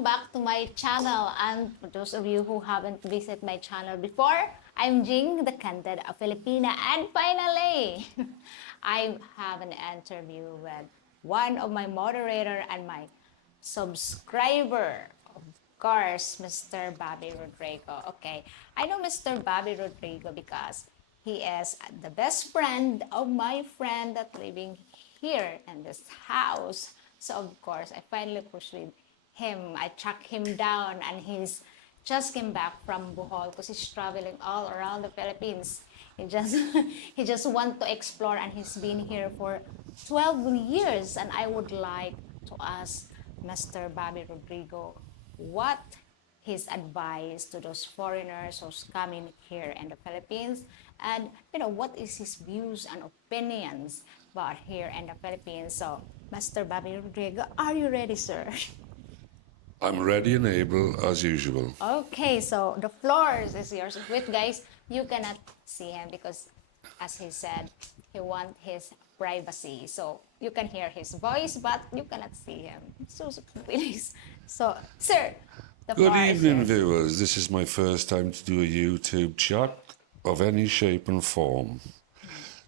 welcome back to my channel. And for those of you who haven't visited my channel before, I'm Jing, the Candid of Filipina. And finally, I have an interview with one of my moderator and my subscriber. Of course, Mr. Bobby Rodrigo. Okay, I know Mr. Bobby Rodrigo because he is the best friend of my friend that living here in this house. So of course, I finally pursued him. I tracked him down, and he's just came back from Bohol because he's traveling all around the Philippines. He just he just want to explore, and he's been here for 12 years. And I would like to ask Mr. Bobby Rodrigo what his advice to those foreigners who's coming here in the Philippines, and what is his views and opinions about here in the Philippines. So, Mr. Bobby Rodrigo, are you ready, sir? I'm ready and able as usual. Okay, so the floor is yours. Wait, guys, you cannot see him because, as he said, he wants his privacy. So you can hear his voice, but you cannot see him. So please. So, sir, the Good floor is evening, yours. viewers. This is my first time to do a YouTube chat of any shape and form.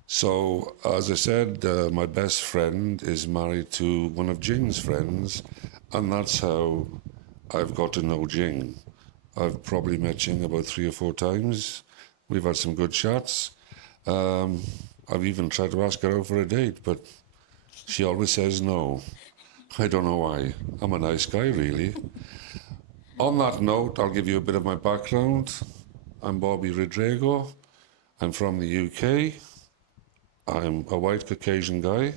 So, as I said, my best friend is married to one of Jing's friends, and that's how I've got to know Jing. I've probably met Jing about 3 or 4 times. We've had some good chats. I've even tried to ask her out for a date, but she always says no. I don't know why. I'm a nice guy, really. On that note, I'll give you a bit of my background. I'm Bobby Rodrigo. I'm from the UK. I'm a white Caucasian guy.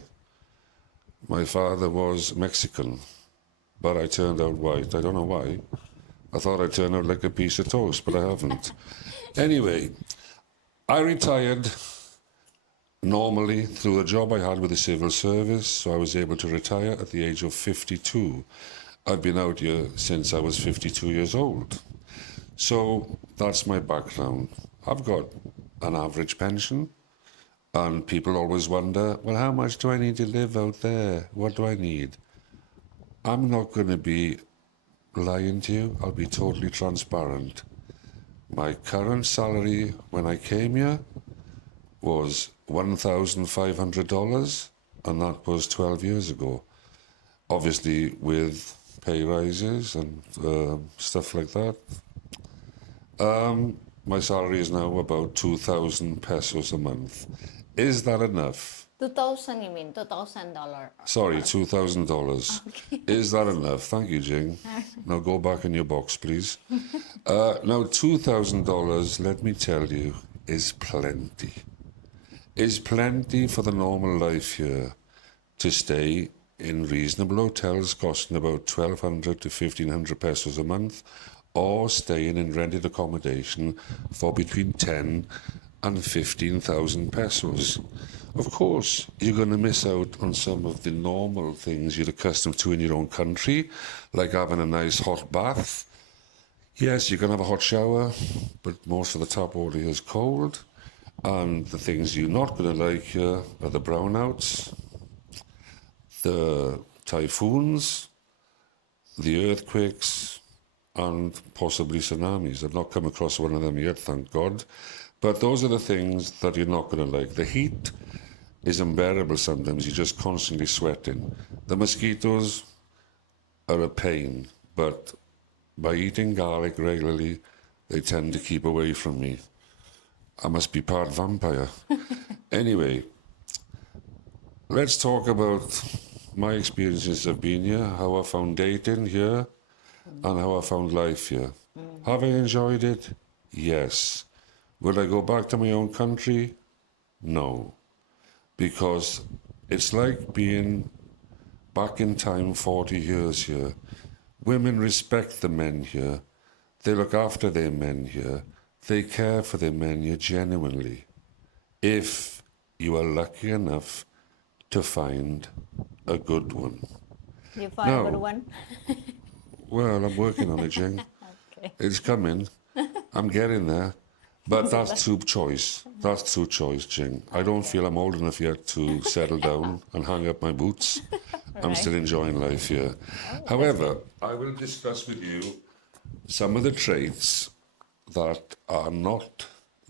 My father was Mexican, but I turned out white. I don't know why. I thought I turned out like a piece of toast, but I haven't. Anyway, I retired normally through a job I had with the civil service, so I was able to retire at the age of 52. I've been out here since I was 52 years old. So that's my background. I've got an average pension, and people always wonder, well, how much do I need to live out there? What do I need? I'm not going to be lying to you. I'll be totally transparent. My current salary when I came here was $1,500, and that was 12 years ago. Obviously, with pay rises and stuff like that. My salary is now about 2,000 pesos a month. Is that enough? 2,000, you mean? $2,000. Sorry, $2,000. Okay. Is that enough? Thank you, Jing. Now go back in your box, please. Now, $2,000, let me tell you, is plenty. Is plenty for the normal life here to stay in reasonable hotels costing about 1,200 to 1,500 pesos a month, or staying in rented accommodation for between 10 and 15,000 pesos. Of course, you're going to miss out on some of the normal things you're accustomed to in your own country, like having a nice hot bath. Yes, you can have a hot shower, but most of the tap water here is cold. And the things you're not going to like here are the brownouts, the typhoons, the earthquakes, and possibly tsunamis. I've not come across one of them yet, thank God. But those are the things that you're not going to like. The heat is unbearable sometimes. You're just constantly sweating. The mosquitoes are a pain, but by eating garlic regularly, they tend to keep away from me. I must be part vampire. Anyway, let's talk about my experiences of being here, how I found dating here, and how I found life here. Have I enjoyed it? Yes. Would I go back to my own country? No. Because it's like being back in time 40 years here. Women respect the men here. They look after their men here. They care for their men here genuinely. If you are lucky enough to find a good one. You found a good one? Well, I'm working on it, Jing. Okay. It's coming. I'm getting there. But that's through choice. That's through choice, Jing. I don't feel I'm old enough yet to settle down and hang up my boots. I'm Right. still enjoying life here. However, I will discuss with you some of the traits that are not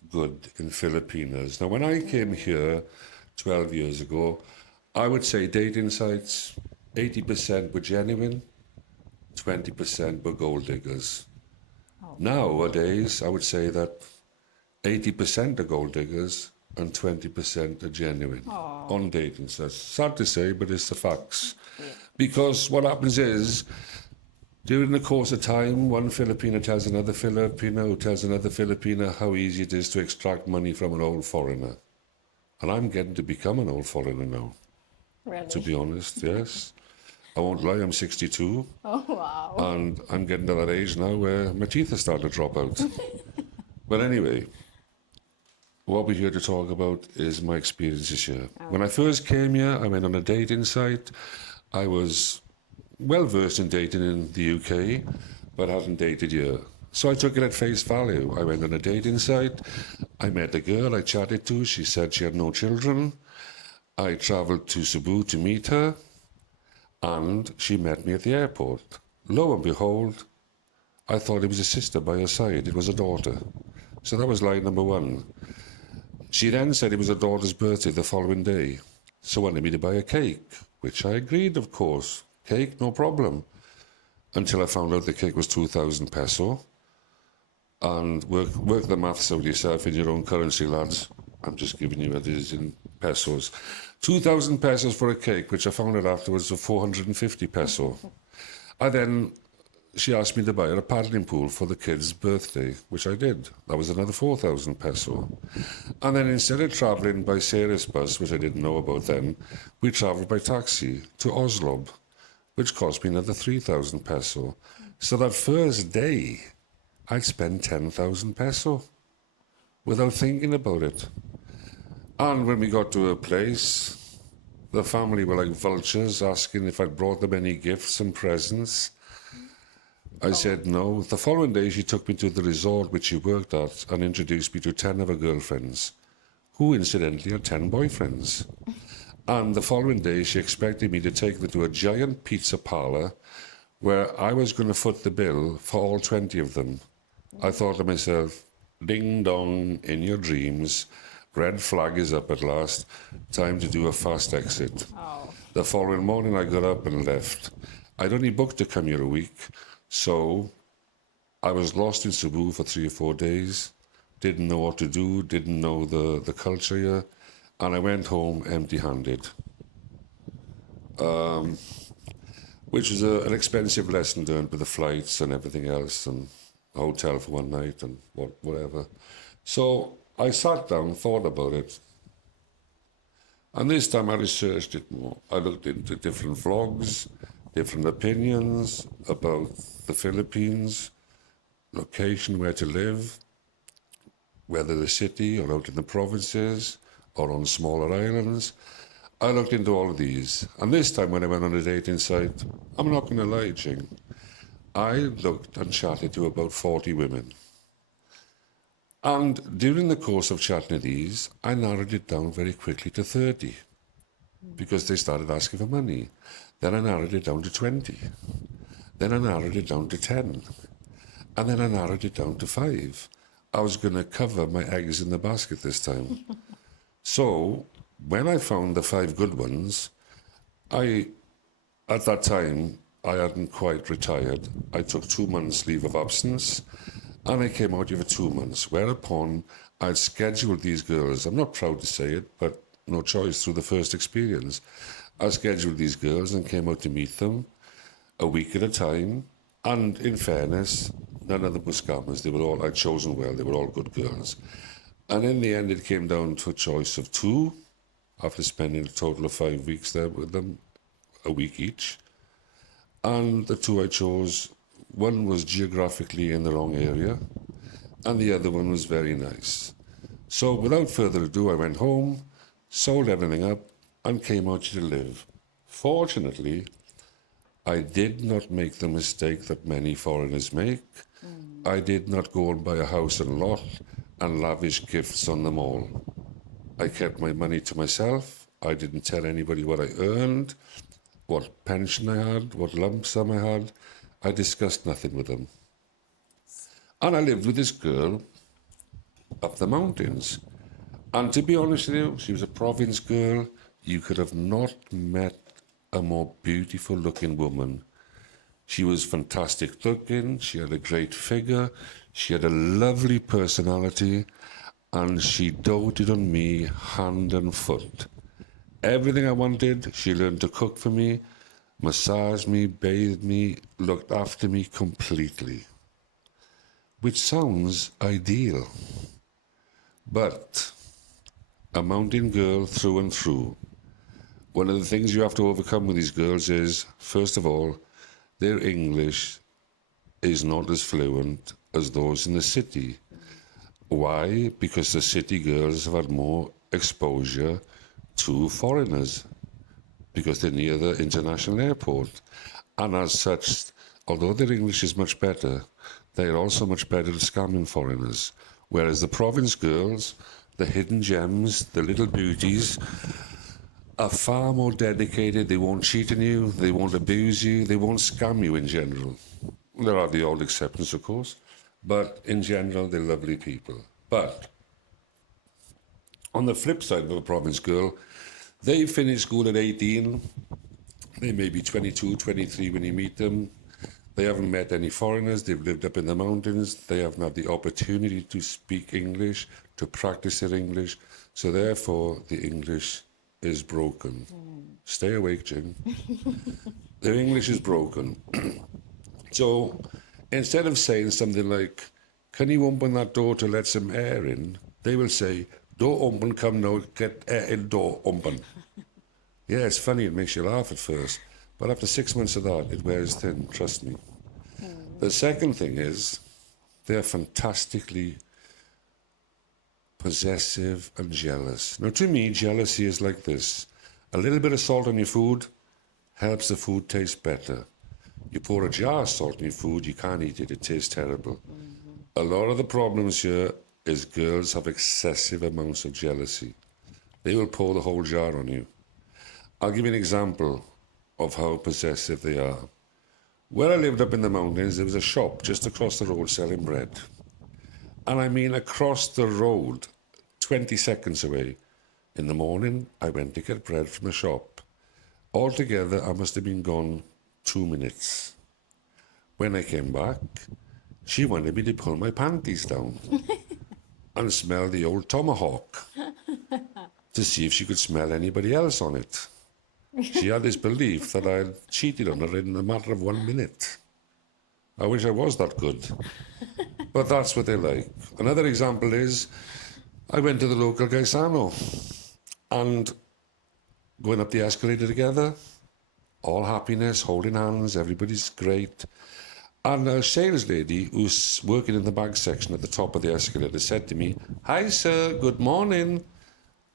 good in Filipinas. Now, when I came here 12 years ago, I would say dating sites, 80% were genuine, 20% were gold diggers. Oh. Nowadays, I would say that 80% are gold diggers and 20% are genuine Oh. on dating sites. Sad to say, but it's the facts. Yeah. Because what happens is, during the course of time, one Filipino tells another Filipino who tells another Filipino how easy it is to extract money from an old foreigner. And I'm getting to become an old foreigner now, Really? to be honest, yes. I won't lie, I'm 62, Oh, wow. and I'm getting to that age now where my teeth are starting to drop out. But anyway, what we're here to talk about is my experiences here. When I first came here, I went on a dating site. I was well versed in dating in the UK, but hadn't dated here. So I took it at face value. I went on a dating site. I met a girl I chatted to. She said she had no children. I travelled to Cebu to meet her, and she met me at the airport. Lo and behold, I thought it was a sister by her side. It was a daughter. So that was lie number one. She then said it was her daughter's birthday the following day, so wanted me to buy a cake, which I agreed, of course. Cake, no problem. Until I found out the cake was 2,000 peso. And work the maths out yourself in your own currency, lads. I'm just giving you what it is in pesos. 2,000 pesos for a cake, which I found out afterwards was 450 peso. She asked me to buy her a paddling pool for the kid's birthday, which I did. That was another 4,000 peso. And then instead of travelling by Ceres bus, which I didn't know about then, we travelled by taxi to Oslo, which cost me another 3,000 peso. So that first day, I'd spend 10,000 peso without thinking about it. And when we got to a place, the family were like vultures asking if I'd brought them any gifts and presents. I said no. The following day, she took me to the resort which she worked at and introduced me to 10 of her girlfriends, who incidentally had 10 boyfriends. And the following day, she expected me to take them to a giant pizza parlor where I was going to foot the bill for all 20 of them. I thought to myself, ding dong, in your dreams, red flag is up at last, time to do a fast exit. Oh. The following morning, I got up and left. I'd only booked to come here a week, so I was lost in Cebu for 3 or 4 days, didn't know what to do, didn't know the culture here, and I went home empty-handed, which was an expensive lesson learned with the flights and everything else, and a hotel for one night and whatever. So I sat down, thought about it, and this time I researched it more. I looked into different vlogs, different opinions about the Philippines, location where to live, whether the city or out in the provinces or on smaller islands. I looked into all of these. And this time when I went on a dating site, I'm not going to lie, Jing, I looked and chatted to about 40 women. And during the course of chatting to these, I narrowed it down very quickly to 30 because they started asking for money. Then I narrowed it down to 20. Then I narrowed it down to 10. And then I narrowed it down to 5. I was going to cover my eggs in the basket this time. So when I found the 5 good ones, at that time, I hadn't quite retired. I took 2 months leave of absence, and I came out here for 2 months, whereupon I'd scheduled these girls. I'm not proud to say it, but no choice through the first experience. I scheduled these girls and came out to meet them a week at a time. And in fairness, none of them were scammers. They were all, I'd chosen well. They were all good girls. And in the end, it came down to a choice of 2, after spending a total of 5 weeks there with them, a week each. And the 2 I chose, one was geographically in the wrong area, and the other one was very nice. So without further ado, I went home, sold everything up, and came out here to live. Fortunately, I did not make the mistake that many foreigners make. I did not go and buy a house and lot and lavish gifts on them all. I kept my money to myself. I didn't tell anybody what I earned, what pension I had, what lump sum I had. I discussed nothing with them. And I lived with this girl up the mountains. And to be honest with you, she was a province girl. You could have not met a more beautiful looking woman. She was fantastic looking, she had a great figure, she had a lovely personality, and she doted on me hand and foot. Everything I wanted, she learned to cook for me, massage me, bathe me, looked after me completely. Which sounds ideal. But a mountain girl through and through. One of the things you have to overcome with these girls is, first of all, their English is not as fluent as those in the city. Why? Because the city girls have had more exposure to foreigners, because they're near the international airport. And as such, although their English is much better, they're also much better at scamming foreigners. Whereas the province girls, the hidden gems, the little beauties, are far more dedicated. They won't cheat on you, they won't abuse you, they won't scam you in general. There are the old exceptions, of course, but in general, they're lovely people. But on the flip side of a province girl, they finish school at 18, they may be 22, 23 when you meet them. They haven't met any foreigners, they've lived up in the mountains, they haven't had the opportunity to speak English, to practice their English, so therefore the English is broken. Stay awake, Jim. Their English is broken. So instead of saying something like, can you open that door to let some air in? They will say, door open, come now, get air in, door open. Yeah, it's funny, it makes you laugh at first. But after 6 months of that, it wears thin, trust me. The second thing is, they're fantastically possessive and jealous. Now, to me, jealousy is like this. A little bit of salt on your food helps the food taste better. You pour a jar of salt in your food, you can't eat it, it tastes terrible. A lot of the problems here is girls have excessive amounts of jealousy. They will pour the whole jar on you. I'll give you an example of how possessive they are. Where I lived up in the mountains, there was a shop just across the road selling bread. And I mean across the road, 20 seconds away. In the morning, I went to get bread from the shop. Altogether, I must have been gone 2 minutes. When I came back, she wanted me to pull my panties down and smell the old tomahawk to see if she could smell anybody else on it. She had this belief that I had cheated on her in a matter of 1 minute. I wish I was that good. But that's what they like. Another example is, I went to the local Gaisano and going up the escalator together, all happiness, holding hands, everybody's great. And a sales lady who's working in the bag section at the top of the escalator said to me, "Hi sir, good morning."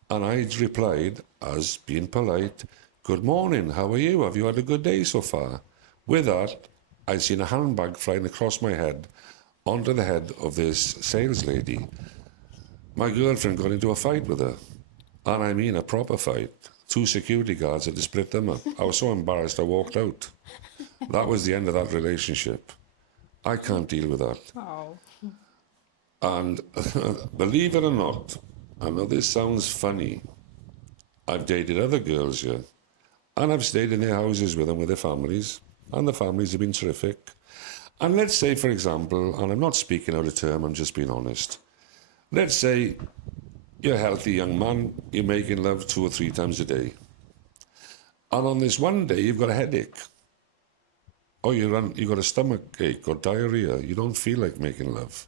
And I replied, as being polite, "Good morning, how are you? Have you had a good day so far?" With that, I'd seen a handbag flying across my head onto the head of this sales lady. My girlfriend got into a fight with her. And I mean a proper fight. 2 security guards had to split them up. I was so embarrassed I walked out. That was the end of that relationship. I can't deal with that. Oh. And believe it or not, I know this sounds funny, I've dated other girls here, and I've stayed in their houses with them, with their families, and the families have been terrific. And let's say, for example, and I'm not speaking out of term, I'm just being honest. Let's say you're a healthy young man, you're making love 2 or 3 times a day. And on this one day, you've got a headache. Or you've got a stomach ache or diarrhea. You don't feel like making love.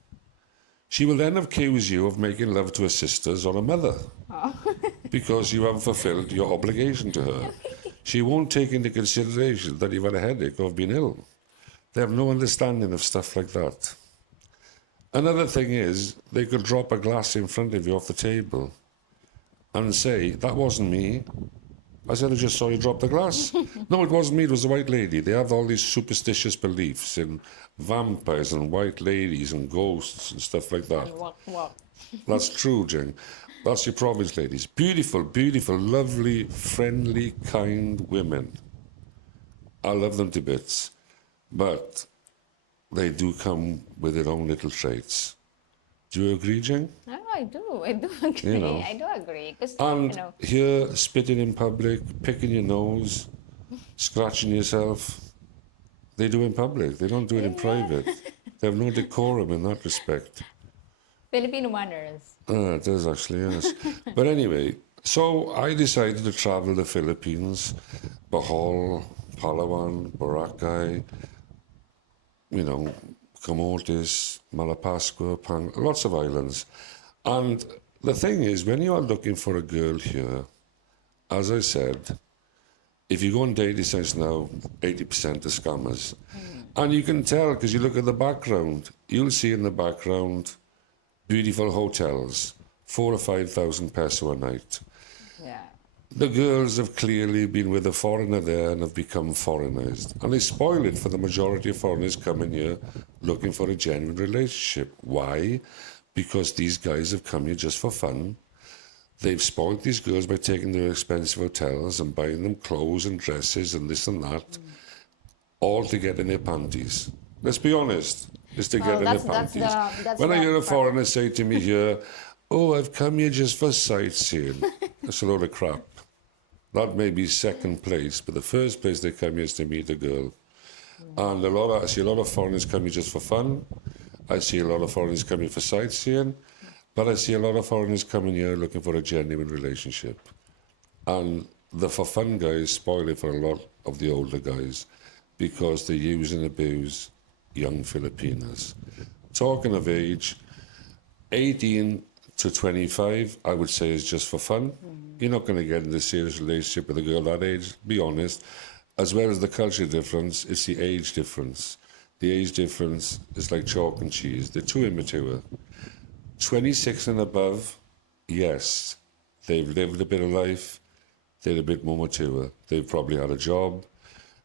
She will then accuse you of making love to her sisters or a mother because you haven't fulfilled your obligation to her. She won't take into consideration that you've had a headache or have been ill. They have no understanding of stuff like that. Another thing is, they could drop a glass in front of you off the table and say, "That wasn't me." I said, I just saw you drop the glass. No, it wasn't me, it was a white lady. They have all these superstitious beliefs in vampires and white ladies and ghosts and stuff like that. And what? That's true, Jing. That's your province ladies. Beautiful, beautiful, lovely, friendly, kind women. I love them to bits. But they do come with their own little traits. Do you agree, Jing? No, I do agree. You know. I do agree. Because, And here, spitting in public, picking your nose, scratching yourself, they do in public. They don't do it in private. They have no decorum in that respect. Filipino manners. It does actually, yes. But anyway, so I decided to travel the Philippines, Bohol, Palawan, Boracay, you know, Camotes, Malapascua, lots of islands. And the thing is, when you are looking for a girl here, as I said, if you go on dating sites now, 80% are scammers. And you can tell because you look at the background. You'll see in the background beautiful hotels, 4,000 or 5,000 peso a night. Yeah. The girls have clearly been with a foreigner there and have become foreignized. And they spoil it for the majority of foreigners coming here looking for a genuine relationship. Why? Because these guys have come here just for fun. They've spoiled these girls by taking them to expensive hotels and buying them clothes and dresses and this and that, all to get in their panties. Let's be honest, it's to get in their panties. When I hear a foreigner say to me here, oh, I've come here just for sightseeing, that's a load of crap. That may be second place, but the first place they come here is to meet a girl. And I see a lot of foreigners coming just for fun. I see a lot of foreigners coming for sightseeing. But I see a lot of foreigners coming here looking for a genuine relationship. And the for fun guys spoil it for a lot of the older guys because they use and abuse young Filipinas. Talking of age, 18 to 25, I would say, is just for fun. You're not going to get into a serious relationship with a girl that age, be honest. As well as the culture difference, it's the age difference. The age difference is like chalk and cheese. They're too immature. 26 and above, yes, they've lived a bit of life, they're a bit more mature, they've probably had a job.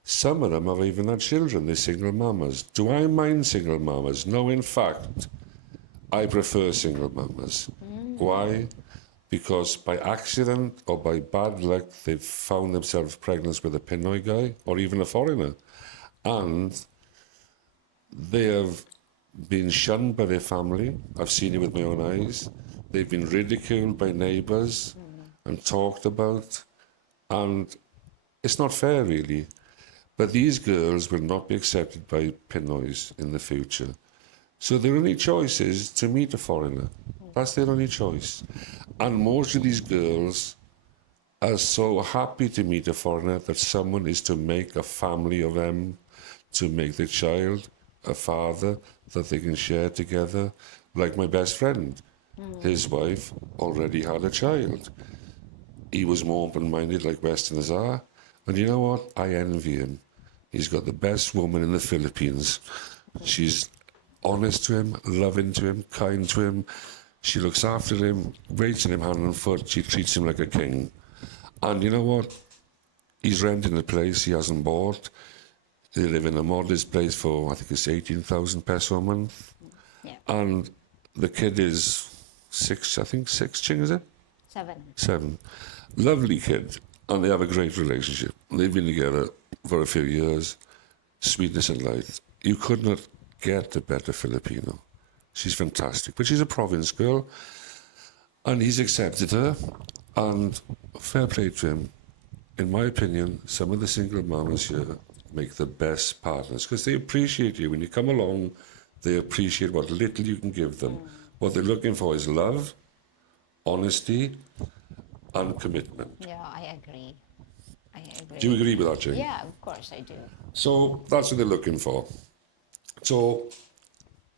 Some of them have even had children, they're single mamas. Do I mind single mamas? No, in fact, I prefer single mamas. Why? Because by accident or by bad luck, they've found themselves pregnant with a Pinoy guy or even a foreigner. And they have been shunned by their family. I've seen it with my own eyes. They've been ridiculed by neighbours and talked about. And it's not fair, really. But these girls will not be accepted by Pinoys in the future. So their only choice is to meet a foreigner. That's their only choice. And most of these girls are so happy to meet a foreigner that someone is to make a family of them, to make the child a father that they can share together. Like my best friend, his wife already had a child. He was more open-minded like Westerners are. And you know what? I envy him. He's got the best woman in the Philippines. She's honest to him, loving to him, kind to him. She looks after him, raising him hand and foot. She treats him like a king. And you know what? He's renting a place he hasn't bought. They live in a modest place for, I think it's 18,000 peso a month. Yeah. And the kid is six, Ching, is it? 7. 7. Lovely kid. And they have a great relationship. They've been together for a few years. Sweetness and light. You could not get a better Filipino. She's fantastic. But she's a province girl. And he's accepted her. And fair play to him. In my opinion, some of the single mamas here make the best partners because they appreciate you. When you come along, they appreciate what little you can give them. What they're looking for is love, honesty, and commitment. Yeah, I agree. Do you agree with that, Jane? Yeah, of course I do. So that's what they're looking for. So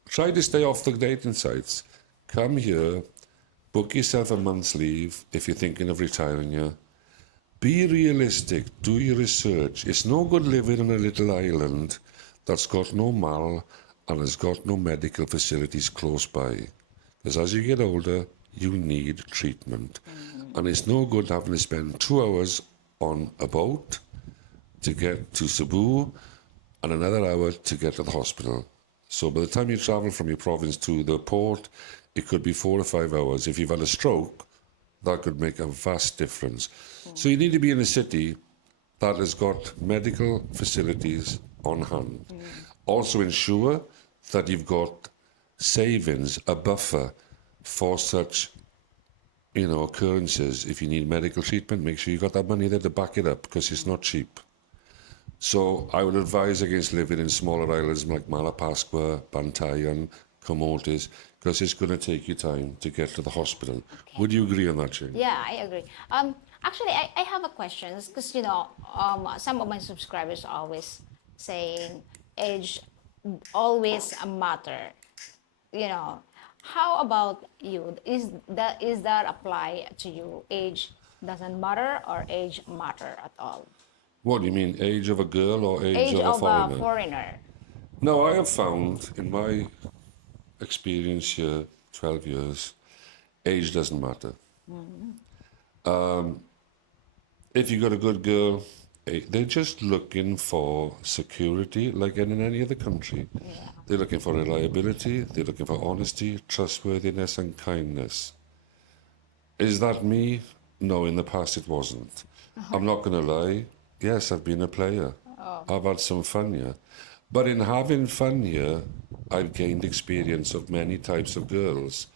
try to stay off the dating sites. Come here, book yourself a month's leave if you're thinking of retiring here. Be realistic, do your research. It's no good living on a little island that's got no mall and has got no medical facilities close by. Because as you get older, you need treatment. And it's no good having to spend 2 hours on a boat to get to Cebu and another hour to get to the hospital. So by the time you travel from your province to the port, it could be 4 or 5 hours. If you've had a stroke, that could make a vast difference. So you need to be in a city that has got medical facilities on hand. Also ensure that you've got savings, a buffer for such, occurrences. If you need medical treatment, make sure you've got that money there to back it up because it's not cheap. So I would advise against living in smaller islands like Malapascua, Bantayan, Camotes, because it's going to take you time to get to the hospital. Okay. Would you agree on that, Jane? Yeah, I agree. Actually, I have a question because some of my subscribers are always saying age always a matter. How about you? Is that apply to you? Age doesn't matter or age matter at all? What do you mean, age of a girl or age Age of a of foreigner? a foreigner. No, I have found in my experience here, 12 years, age doesn't matter. If you got a good girl, they're just looking for security like in any other country. Yeah. They're looking for reliability, they're looking for honesty, trustworthiness, and kindness. Is that me? No, in the past it wasn't. I'm not going to lie. Yes, I've been a player. I've had some fun here. But in having fun here, I've gained experience of many types of girls.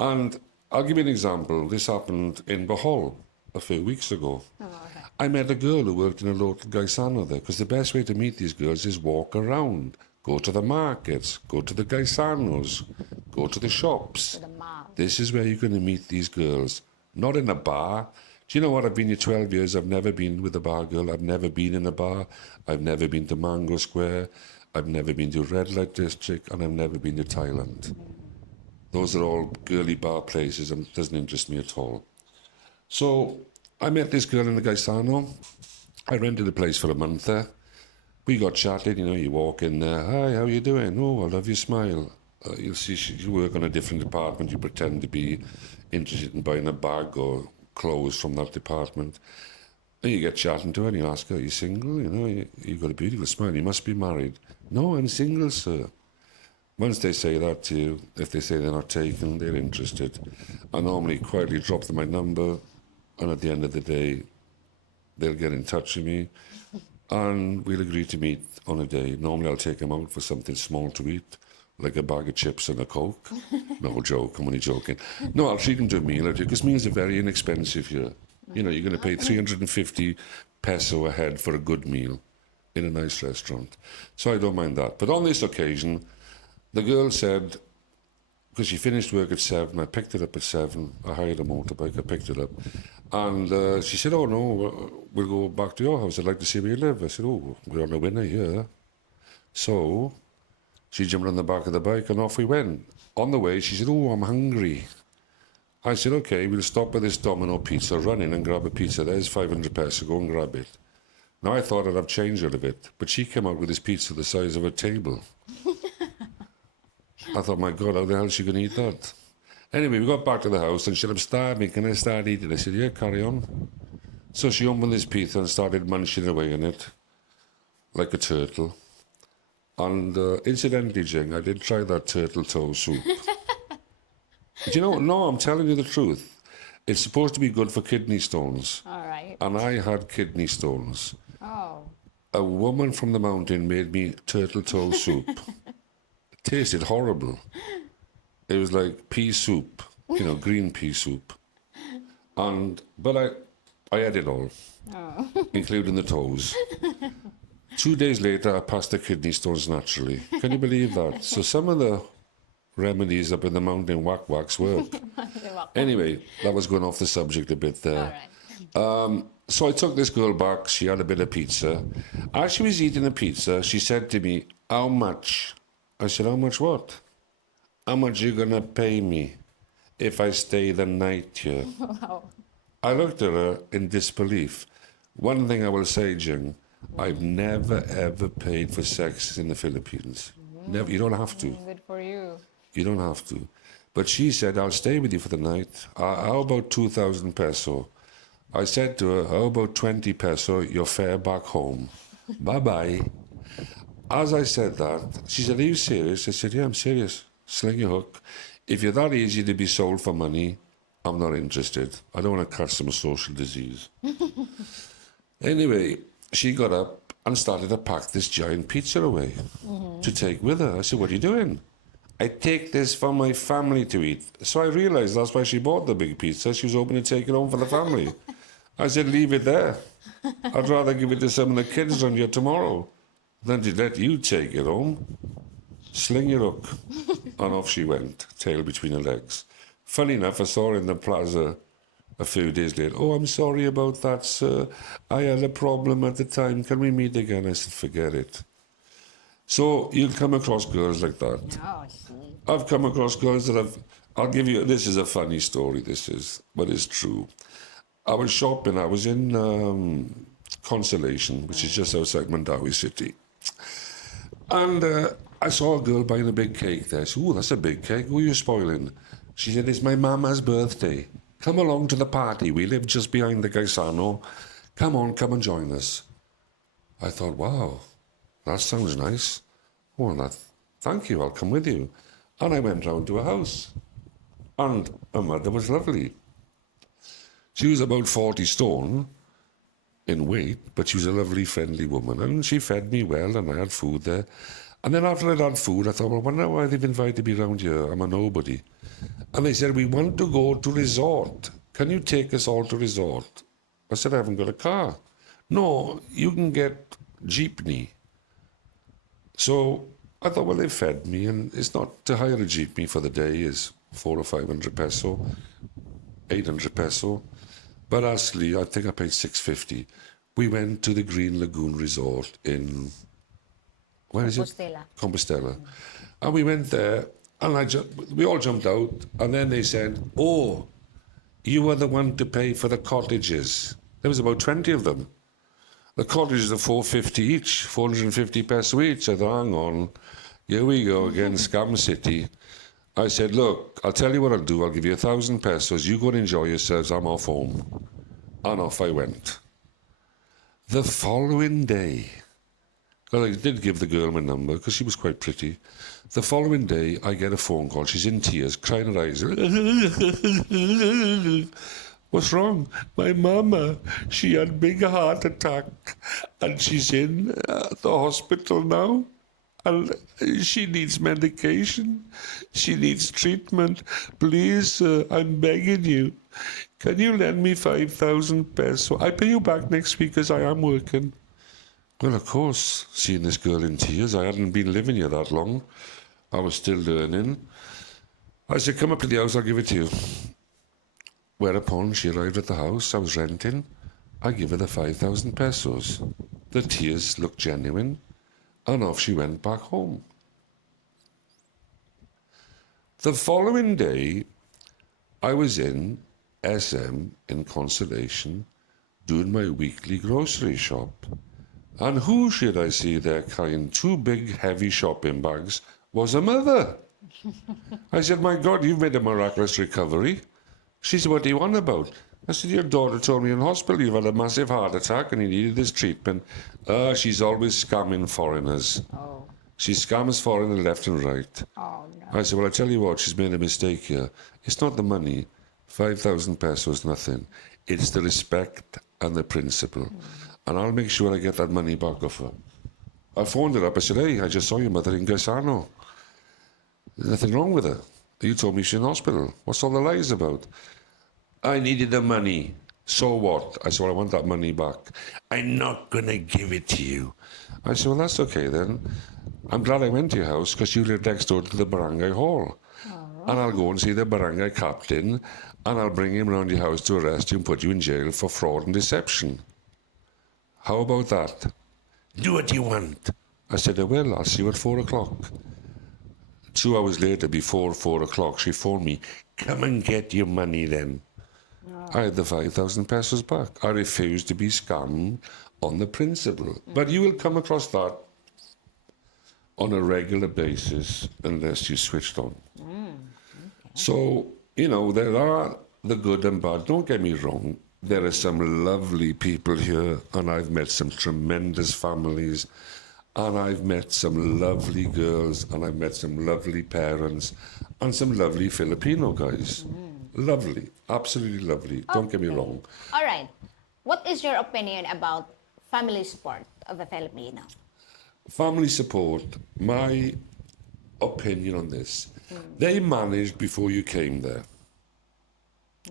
And I'll give you an example. This happened in Bohol a few weeks ago. Okay. I met a girl who worked in a local gaisano there, because the best way to meet these girls is walk around, go to the markets, go to the gaisanos, go to the shops. To the mall. This is where you're going to meet these girls, not in a bar. Do you know what? I've been here 12 years. I've never been with a bar girl. I've never been in a bar. I've never been to Mango Square. I've never been to Red Light District. And I've never been to Thailand. Those are all girly bar places and it doesn't interest me at all. So I met this girl in the Gaisano. I rented a place for a month there. We got chatting, you walk in there. Hi, how you doing? Oh, I love your smile. You'll see you work on a different department. You pretend to be interested in buying a bag or clothes from that department. And you get chatting to her and you ask her, are you single? You've got a beautiful smile. You must be married. No, I'm single, sir. Once they say that to you, if they say they're not taken, they're interested. I normally quietly drop them my number, and at the end of the day, they'll get in touch with me, and we'll agree to meet on a day. Normally, I'll take them out for something small to eat, like a bag of chips and a Coke. No joke, I'm only joking. No, I'll treat them to a meal, because meals are very inexpensive here. You're going to pay 350 peso a head for a good meal in a nice restaurant. So I don't mind that. But on this occasion, the girl said, because she finished work at 7, I picked her up at 7, I hired a motorbike, I picked her up, and she said, oh no, we'll go back to your house, I'd like to see where you live. I said, oh, we're on a winner here. So she jumped on the back of the bike and off we went. On the way, she said, oh, I'm hungry. I said, okay, we'll stop at this Domino Pizza, run in and grab a pizza. There's 500 pesos, go and grab it. Now I thought I'd have changed her a bit, but she came out with this pizza the size of a table. I thought, my God, how the hell is she going to eat that? Anyway, we got back to the house and she said, I'm starving, can I start eating? I said, yeah, carry on. So she opened this pizza and started munching away in it, like a turtle. And incidentally, Jing, I did try that turtle toe soup. But no, I'm telling you the truth. It's supposed to be good for kidney stones. All right. And I had kidney stones. Oh. A woman from the mountain made me turtle toe soup. It tasted horrible. It was like pea soup, green pea soup. But I had it all, including the toes. 2 days later, I passed the kidney stones naturally. Can you believe that? So some of the remedies up in the mountain wax work. Anyway, that was going off the subject a bit there. All right. So I took this girl back. She had a bit of pizza. As she was eating the pizza, she said to me, how much? I said, how much what? How much are you going to pay me if I stay the night here? Wow. I looked at her in disbelief. One thing I will say, Jing, I've never, ever paid for sex in the Philippines. Never. You don't have to. Good for you. You don't have to. But she said, I'll stay with you for the night. How about 2,000 peso? I said to her, how about 20 peso, your fare back home? Bye-bye. As I said that, she said, are you serious? I said, yeah, I'm serious. Sling your hook. If you're that easy to be sold for money, I'm not interested. I don't want to catch some social disease. Anyway, she got up and started to pack this giant pizza away to take with her. I said, what are you doing? I take this for my family to eat. So I realised that's why she bought the big pizza. She was hoping to take it home for the family. I said, leave it there. I'd rather give it to some of the kids around here tomorrow than to let you take it home. Sling your hook. And off she went, tail between her legs. Funny enough, I saw her in the plaza a few days later. Oh, I'm sorry about that, sir. I had a problem at the time. Can we meet again? I said, forget it. So you'll come across girls like that. Oh, see. I've come across girls that I'll give you, this is a funny story, this is, but it's true. I was shopping, I was in Consolation, which is just outside Mandawi City. And I saw a girl buying a big cake there. I said, ooh, that's a big cake, who are you spoiling? She said, it's my mama's birthday. Come along to the party, we live just behind the Gaisano. Come on, come and join us. I thought, wow, that sounds nice. Oh, thank you, I'll come with you. And I went round to her house. And her mother was lovely. She was about 40 stone in weight, but she was a lovely, friendly woman. And she fed me well, and I had food there. And then after I'd had food, I thought, well, I wonder why they've invited me round here. I'm a nobody. And they said, we want to go to resort. Can you take us all to resort? I said, I haven't got a car. No, you can get jeepney. So I thought, well, they fed me, and it's not to hire a jeepney for the day is 400 or 500 peso, 800 peso. But actually, I think I paid 650. We went to the Green Lagoon Resort in, where is it? Compostela. And we went there, and we all jumped out, and then they said, oh, you were the one to pay for the cottages. There was about 20 of them. The cottages are 450 each, 450 peso each. I thought, hang on, here we go again, Scam City. I said, look, I'll tell you what I'll do. I'll give you 1,000 pesos. You go and enjoy yourselves. I'm off home. And off I went. The following day, well, I did give the girl my number because she was quite pretty. The following day, I get a phone call. She's in tears, crying her eyes. What's wrong? My mama, she had a big heart attack and she's in the hospital now. And she needs medication. She needs treatment. Please, I'm begging you. Can you lend me 5,000 pesos? I pay you back next week as I am working. Well, of course, seeing this girl in tears, I hadn't been living here that long. I was still learning. I said, come up to the house, I'll give it to you. Whereupon she arrived at the house I was renting. I give her the 5,000 pesos. The tears looked genuine. And off she went back home. The following day, I was in SM in Consolation doing my weekly grocery shop. And who should I see there carrying two big heavy shopping bags was a mother. I said, my God, you've made a miraculous recovery. She said, what do you want about? I said, your daughter told me in hospital you've had a massive heart attack and you needed this treatment. She's always scamming foreigners. Oh. She scams foreigners left and right. Oh, no. I said, well, I tell you what, she's made a mistake here. It's not the money. 5,000 pesos, nothing. It's the respect and the principle. And I'll make sure I get that money back off her. I phoned her up. I said, hey, I just saw your mother in Gaisano. There's nothing wrong with her. You told me she's in hospital. What's all the lies about? I needed the money. So what? I said, well, I want that money back. I'm not going to give it to you. I said, well, that's okay then. I'm glad I went to your house because you live next door to the barangay hall. Oh. And I'll go and see the barangay captain and I'll bring him around your house to arrest you and put you in jail for fraud and deception. How about that? Do what you want. I said, I will. I'll see you at 4 o'clock. 2 hours later, before 4 o'clock, she phoned me. Come and get your money then. I had the 5,000 pesos back. I refused to be scammed on the principle. But you will come across that on a regular basis unless you switched on. Okay. So, you know, there are the good and bad. Don't get me wrong. There are some lovely people here, and I've met some tremendous families, and I've met some lovely girls, and I've met some lovely parents, and some lovely Filipino guys. Lovely, absolutely lovely. Don't get me Okay. wrong. All right. What is your opinion about family support of a Filipino? Family support, my opinion on this, they managed before you came there.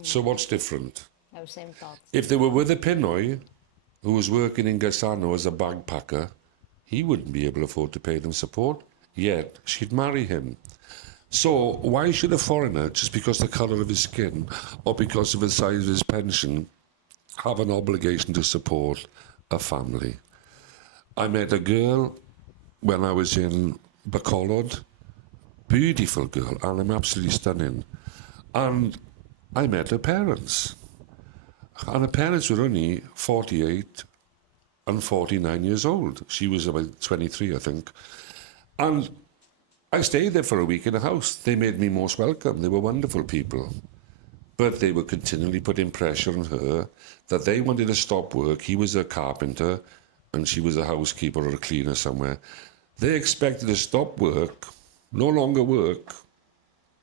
So what's different? Have same thoughts. If they were with a Pinoy who was working in Gasano as a bagpacker, he wouldn't be able to afford to pay them support, yet she'd marry him. So why should a foreigner, just because the colour of his skin or because of the size of his pension, have an obligation to support a family? I met a girl when I was in Bacolod, beautiful girl, and I'm absolutely stunning. And I met her parents. And her parents were only 48 and 49 years old. She was about 23, I think. And I stayed there for a week in a house. They made me most welcome. They were wonderful people. But they were continually putting pressure on her that they wanted to stop work. He was a carpenter and she was a housekeeper or a cleaner somewhere. They expected to stop work, no longer work,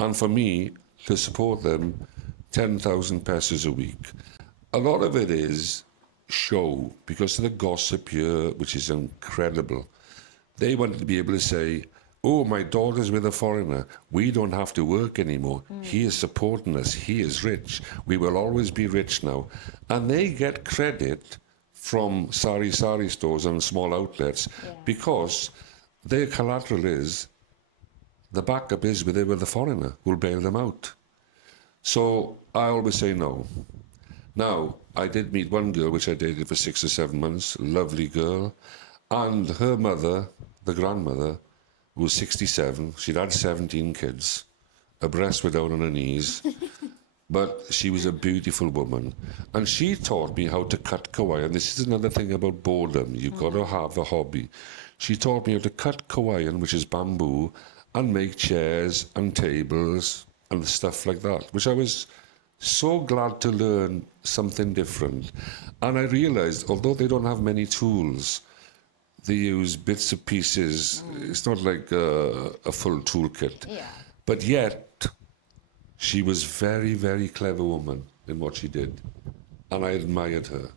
and for me to support them 10,000 pesos a week. A lot of it is show because of the gossip here, which is incredible. They wanted to be able to say, oh, my daughter's with a foreigner. We don't have to work anymore. He is supporting us. He is rich. We will always be rich now. And they get credit from sari stores and small outlets because their collateral is, the backup is they're with a foreigner who'll bail them out. So I always say no. Now, I did meet one girl which I dated for 6 or 7 months, lovely girl, and her mother, the grandmother, was 67. She'd had 17 kids. Her breasts were down on her knees, but she was a beautiful woman. And she taught me how to cut kawaii. And this is another thing about boredom. You've got to have a hobby. She taught me how to cut kawaii, which is bamboo, and make chairs and tables and stuff like that, which I was so glad to learn something different. And I realized, although they don't have many tools, they use bits and pieces. It's not like a full toolkit. Yeah. But yet, she was very, very clever woman in what she did. And I admired her.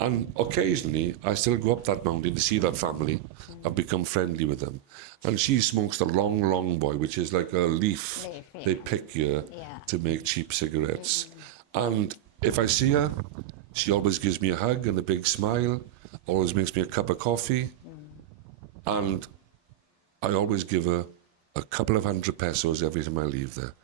And occasionally, I still go up that mountain to see that family. I've become friendly with them. And she smokes the long boy, which is like a leaf they pick here to make cheap cigarettes. And if I see her, she always gives me a hug and a big smile, always makes me a cup of coffee. And I always give her a couple of 100 pesos every time I leave there.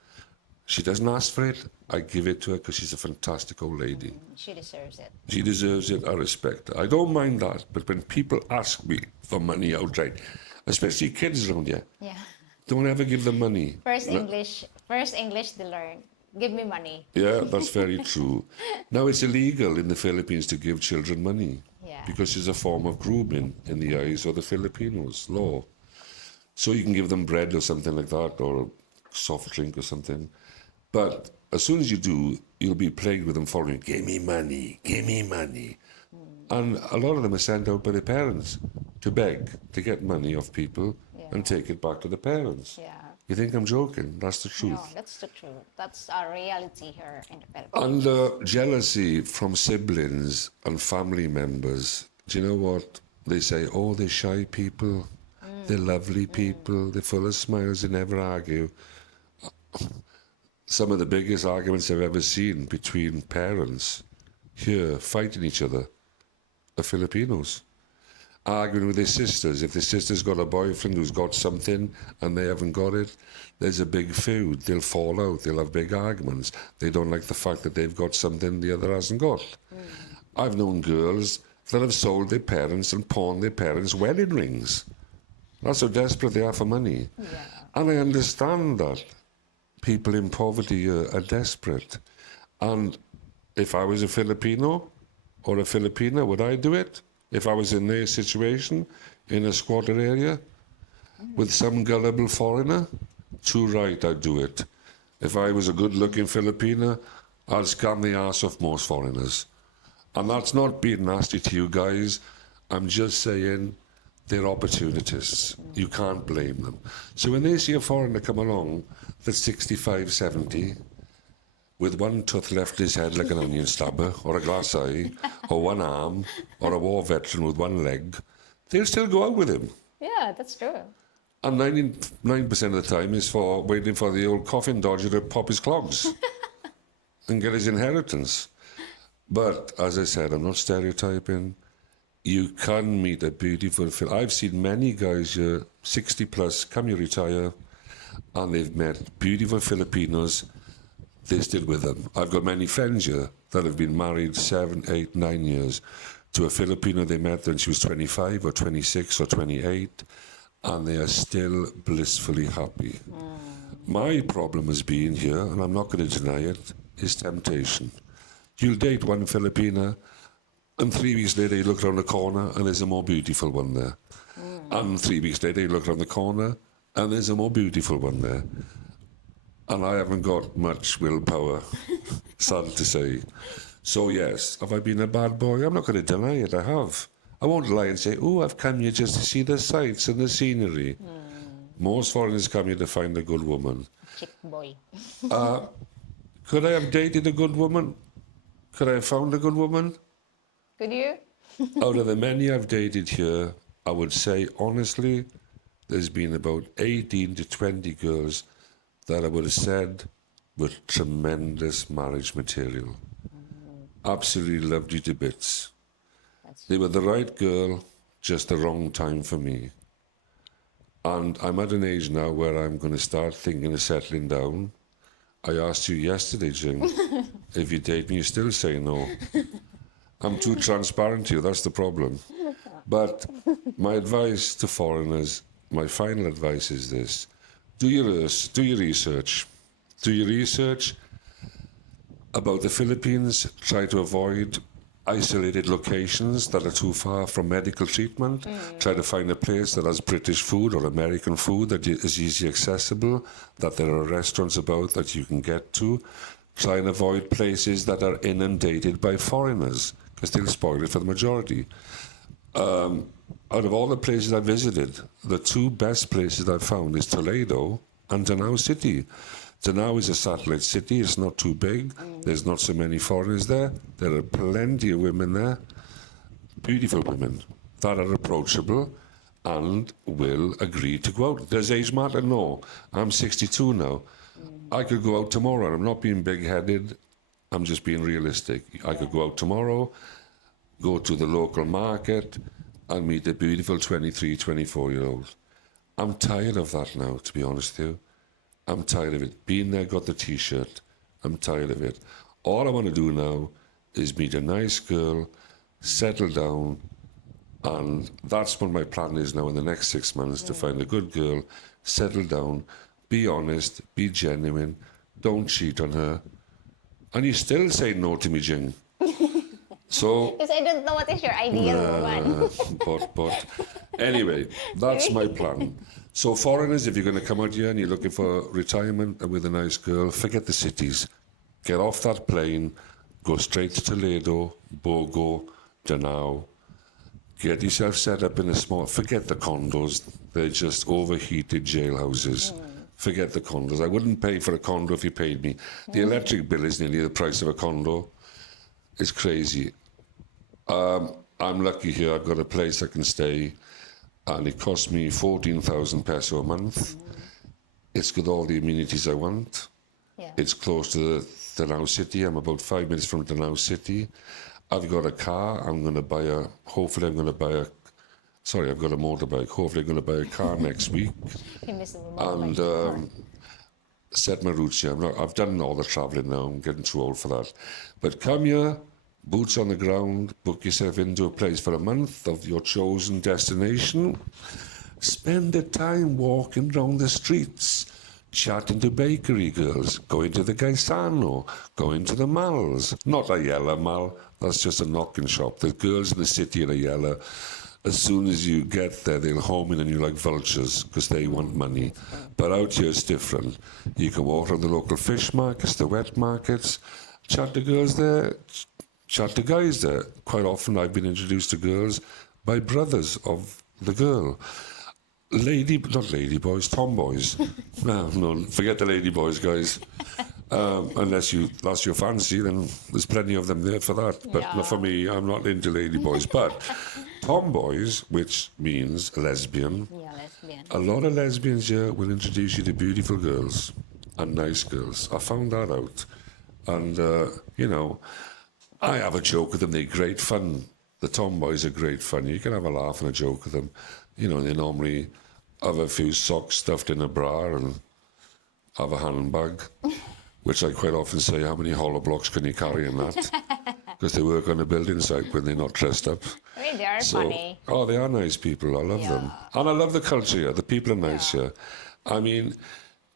She doesn't ask for it. I give it to her because she's a fantastic old lady. She deserves it. She deserves it. I respect her. I don't mind that. But when people ask me for money outright, especially kids around here, don't ever give them money. First English they learn. Give me money. Yeah, that's very true. Now, it's illegal in the Philippines to give children money because it's a form of grooming in the eyes of the Filipinos law. So you can give them bread or something like that, or a soft drink or something. But as soon as you do, you'll be plagued with them following, give me money, give me money. And a lot of them are sent out by their parents to beg, to get money off people and take it back to the parents. Yeah. You think I'm joking? That's the truth. No, that's the truth. That's our reality here in the Philippines. And jealousy from siblings and family members. Do you know what? They say, oh, they're shy people. They're lovely people. They're full of smiles. They never argue. Some of the biggest arguments I've ever seen between parents here fighting each other are Filipinos. Arguing with their sisters. If their sister's got a boyfriend who's got something and they haven't got it, there's a big feud. They'll fall out. They'll have big arguments. They don't like the fact that they've got something the other hasn't got. I've known girls that have sold their parents and pawned their parents' wedding rings. That's how desperate they are for money. And I understand that. People in poverty are desperate. And if I was a Filipino or a Filipina, would I do it? If I was in their situation, in a squatter area, with some gullible foreigner, too right, I'd do it. If I was a good-looking Filipina, I'll scam the arse off most foreigners. And that's not being nasty to you guys. I'm just saying they're opportunists. You can't blame them. So when they see a foreigner come along that's 65, 70, with one tooth left in his head like an onion stabber, or a glass eye, or one arm, or a war veteran with one leg, they'll still go out with him. Yeah, that's true. And 99% of the time is for waiting for the old coffin dodger to pop his clogs and get his inheritance. But as I said, I'm not stereotyping. You can meet a beautiful I've seen many guys here, 60 plus, come here, retire, and they've met beautiful Filipinos. They're still with them. I've got many friends here that have been married 7, 8, 9 years to a Filipino they met when she was 25 or 26 or 28, and they are still blissfully happy. My problem has been here, and I'm not going to deny it, is temptation. You'll date one Filipina, and 3 weeks later you look around the corner and there's a more beautiful one there. And 3 weeks later you look around the corner and there's a more beautiful one there. And I haven't got much willpower, sad to say. So yes, have I been a bad boy? I'm not going to deny it, I have. I won't lie and say, oh, I've come here just to see the sights and the scenery. Most foreigners come here to find a good woman. Chick boy. Could I have dated a good woman? Could I have found a good woman? Could you? Out of the many I've dated here, I would say, honestly, there's been about 18 to 20 girls that I would have said were tremendous marriage material. Absolutely loved you to bits. They were the right girl, just the wrong time for me. And I'm at an age now where I'm going to start thinking of settling down. I asked you yesterday, Jing, if you date me, you still say no. I'm too transparent to you, that's the problem. But my advice to foreigners, my final advice is this. Do your research. Do your research about the Philippines. Try to avoid isolated locations that are too far from medical treatment. Try to find a place that has British food or American food that is easily accessible, that there are restaurants about that you can get to. Try and avoid places that are inundated by foreigners, because they'll spoil it for the majority. Out of all the places I visited, the two best places I've found is Toledo and Danao City. Danao is a satellite city. It's not too big. There's not so many foreigners there. There are plenty of women there, beautiful women that are approachable and will agree to go out. Does age matter? No. I'm 62 now. I could go out tomorrow, and I'm not being big-headed. I'm just being realistic. I could go out tomorrow, go to the local market, and meet a beautiful 23, 24-year-old. I'm tired of that now, to be honest with you. I'm tired of it. Being there, got the T-shirt. I'm tired of it. All I want to do now is meet a nice girl, settle down, and that's what my plan is now in the next 6 months, to find a good girl, settle down, be honest, be genuine, don't cheat on her. And you still say no to me, Jing. So, Because I don't know what is your ideal woman. but anyway, that's my plan. So foreigners, if you're going to come out here and you're looking for retirement and with a nice girl, forget the cities. Get off that plane, go straight to Toledo, Bogo, Danao. Get yourself set up in a small... Forget the condos. They're just overheated jailhouses. Forget the condos. I wouldn't pay for a condo if you paid me. The electric bill is nearly the price of a condo. It's crazy. I'm lucky here. I've got a place I can stay, and it costs me 14,000 peso a month. It's got all the amenities I want. Yeah. It's close to the Danao City. I'm about 5 minutes from Danao City. I've got a car. Hopefully I'm going to buy a... Sorry, I've got a motorbike. Hopefully I'm going to buy a car next week. You're missing the And motorbike. set my roots here. I've done all the travelling now. I'm getting too old for that. But come here, boots on the ground, book yourself into a place for a month of your chosen destination. Spend the time walking around the streets, chatting to bakery girls, going to the Gaisano, going to the malls. Not a yellow mall, that's just a knocking shop. The girls in the city are yellow. As soon as you get there, they'll home in on you like vultures because they want money. But out here it's different. You can walk around the local fish markets, the wet markets, chat to girls there, chat to guys there. Quite often I've been introduced to girls by brothers of the girl. Not lady boys, tomboys. No, forget the lady boys, guys. Unless that's your fancy, then there's plenty of them there for that. But not for me, I'm not into lady boys. But tomboys, which means lesbian, Yeah, lesbian. a lot of lesbians here will introduce you to beautiful girls and nice girls. I found that out. And, I have a joke with them. They're great fun. The tomboys are great fun. You can have a laugh and a joke with them. They normally have a few socks stuffed in a bra and have a handbag, which I quite often say, how many hollow blocks can you carry in that? Because they work on a building site when they're not dressed up. I mean, they are funny. Oh, they are nice people. I love them. And I love the culture here. The people are nice here. I mean,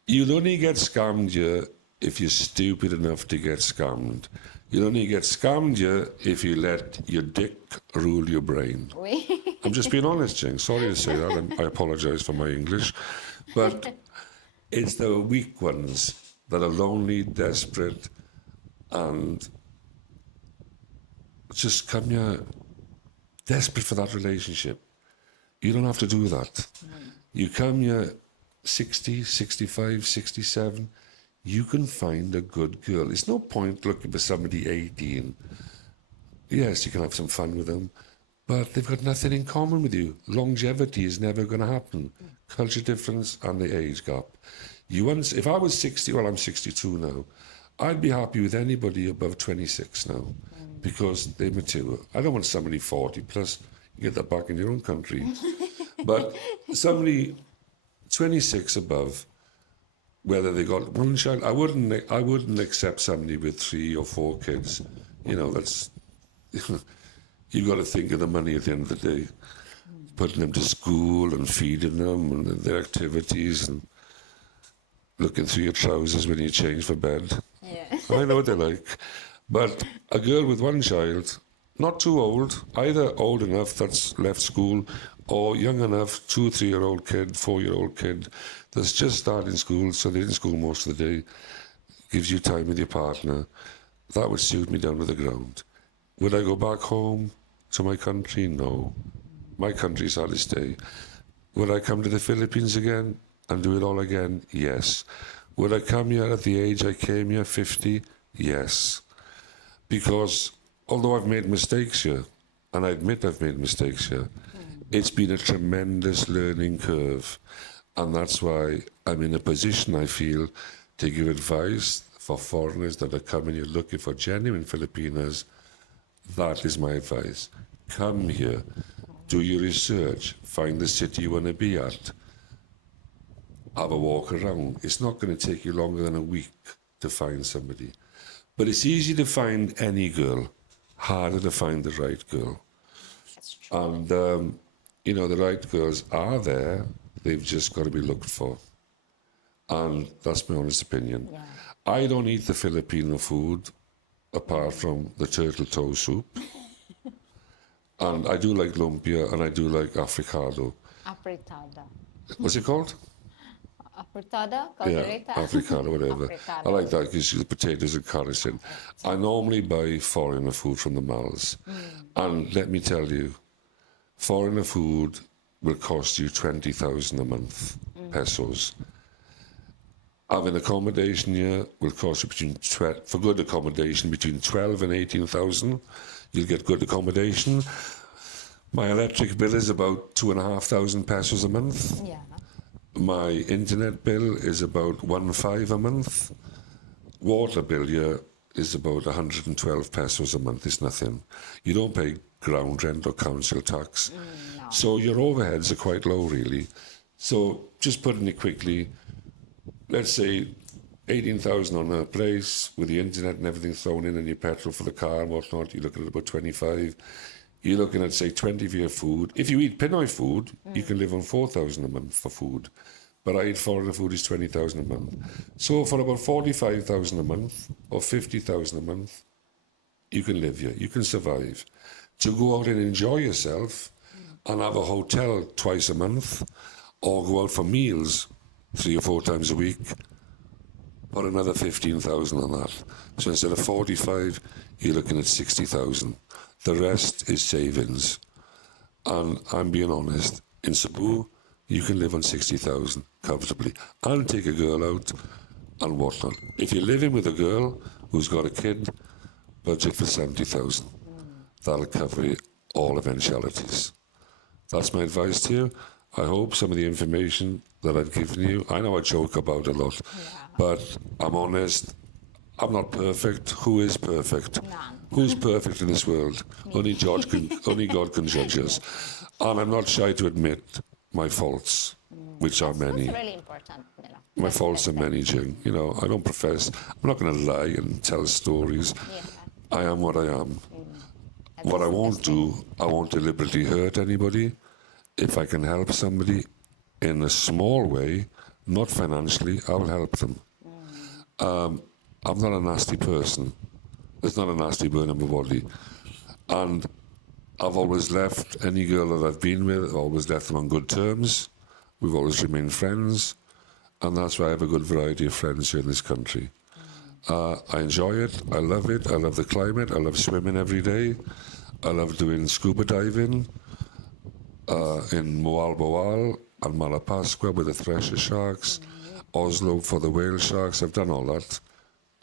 you'll only get scammed here if you're stupid enough to get scammed. You'll only get scammed here if you let your dick rule your brain. I'm just being honest, Jing. Sorry to say that. I apologise for my English. But it's the weak ones that are lonely, desperate, and just come here desperate for that relationship. You don't have to do that. You come here 60, 65, 67, you can find a good girl. It's no point looking for somebody 18. Yes, you can have some fun with them, but they've got nothing in common with you. Longevity is never going to happen. Culture difference and the age gap. If I was 60, well, I'm 62 now, I'd be happy with anybody above 26 now because they're mature. I don't want somebody 40 plus. You get that back in your own country. But somebody 26 above, whether they got one child, I wouldn't accept somebody with 3 or 4 kids. That's you've got to think of the money at the end of the day, putting them to school and feeding them and their activities and looking through your trousers when you change for bed. Yeah. I know what they're like. But a girl with one child, not too old, either old enough that's left school or young enough, 2 or 3-year-old kid, 4-year-old kid that's just starting school, so they're in school most of the day, gives you time with your partner. That would suit me down to the ground. Would I go back home to my country? No. My country's how to stay. Would I come to the Philippines again and do it all again? Yes. Would I come here at the age I came here, 50? Yes. Because although I've made mistakes here, and I admit I've made mistakes here, it's been a tremendous learning curve. And that's why I'm in a position, I feel, to give advice for foreigners that are coming here looking for genuine Filipinas. That is my advice. Come here, do your research, find the city you want to be at, have a walk around. It's not going to take you longer than a week to find somebody. But it's easy to find any girl, harder to find the right girl. That's true. And, the right girls are there, they've just got to be looked for. And that's my honest opinion. Yeah. I don't eat the Filipino food apart from the turtle toe soup. And I do like lumpia and I do like africado. Afritada. What's it called? Afritada? Yeah, Caldereta? africado, whatever. Africado. I like that because the potatoes and carrots in. I normally buy foreigner food from the malls. And let me tell you, foreigner food will cost you 20,000 a month, pesos. Having accommodation here will cost you for good accommodation, between 12 and 18,000. You'll get good accommodation. My electric bill is about 2,500 pesos a month. Yeah. My internet bill is about 1,500 a month. Water bill here is about 112 pesos a month. It's nothing. You don't pay ground rent or council tax. No. So your overheads are quite low, really. So just putting it quickly, let's say 18,000 on a place with the internet and everything thrown in and your petrol for the car and whatnot, you're looking at about 25. You're looking at, say, 20 for your food. If you eat Pinoy food, you can live on 4,000 a month for food. But I eat foreigner food is 20,000 a month. So for about 45,000 a month or 50,000 a month, you can live here. You can survive. To go out and enjoy yourself and have a hotel twice a month or go out for meals 3 or 4 times a week, put another 15,000 on that. So instead of 45, you're looking at 60,000. The rest is savings. And I'm being honest, in Cebu, you can live on 60,000 comfortably and take a girl out and whatnot. If you're living with a girl who's got a kid, budget for 70,000. That'll cover all eventualities. That's my advice to you. I hope some of the information that I've given you, I know I joke about a lot, but I'm honest. I'm not perfect. Who is perfect? None. Who's perfect in this world? Only God can judge us. And I'm not shy to admit my faults, which are many. That's really important. My faults are many, Jing. You know, I don't profess. I'm not going to lie and tell stories. Yeah. I am what I am. What I won't do, I won't deliberately hurt anybody. If I can help somebody in a small way, not financially, I will help them. I'm not a nasty person. There's not a nasty burn in my body. And I've always left any girl that I've been with, I've always left them on good terms. We've always remained friends. And that's why I have a good variety of friends here in this country. I enjoy it. I love it. I love the climate. I love swimming every day. I love doing scuba diving in Moal Boal and Malapascua with the thresher sharks, Oslo for the whale sharks. I've done all that.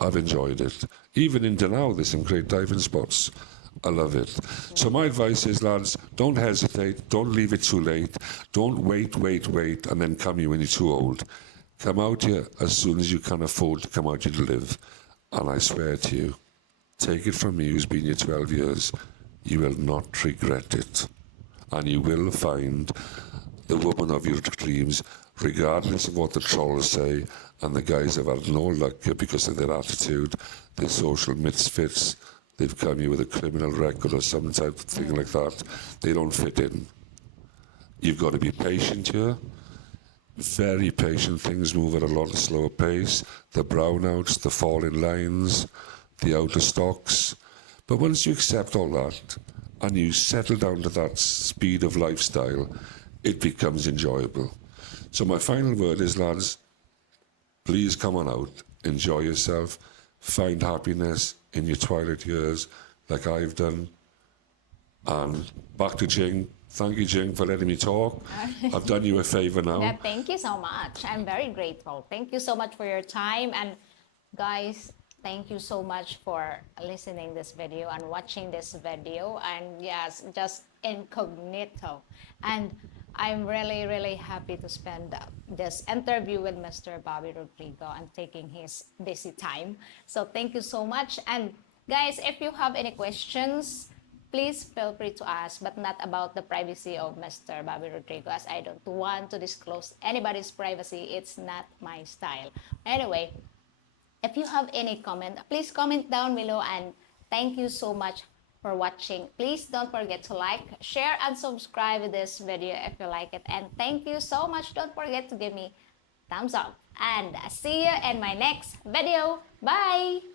I've enjoyed it. Even into now, there's some great diving spots. I love it. So my advice is, lads, don't hesitate. Don't leave it too late. Don't wait, and then come here when you're too old. Come out here as soon as you can afford to come out here to live. And I swear to you, take it from me who's been here 12 years, you will not regret it. And you will find the woman of your dreams, regardless of what the trolls say, and the guys have had no luck here because of their attitude, their social misfits, they've come here with a criminal record or some type of thing like that. They don't fit in. You've got to be patient here. Very patient. Things move at a lot slower pace. The brownouts, the falling lines, the outer stocks. But once you accept all that and you settle down to that speed of lifestyle, it becomes enjoyable. So my final word is, lads, please come on out, enjoy yourself, find happiness in your twilight years like I've done. And back to Jing. Thank you, Jing, for letting me talk. I've done you a favor now. Yeah, thank you so much. I'm very grateful. Thank you so much for your time. And guys, thank you so much for listening this video and watching this video. And yes, just incognito. And I'm really, really happy to spend this interview with Mr. Bobby Rodrigo and taking his busy time. So thank you so much. And guys, if you have any questions, please feel free to ask, but not about the privacy of Mr. Bobby Rodrigo, as I don't want to disclose anybody's privacy. It's not my style. Anyway, if you have any comment, please comment down below, and thank you so much for watching. Please don't forget to like, share, and subscribe to this video if you like it. And thank you so much. Don't forget to give me thumbs up. And see you in my next video. Bye!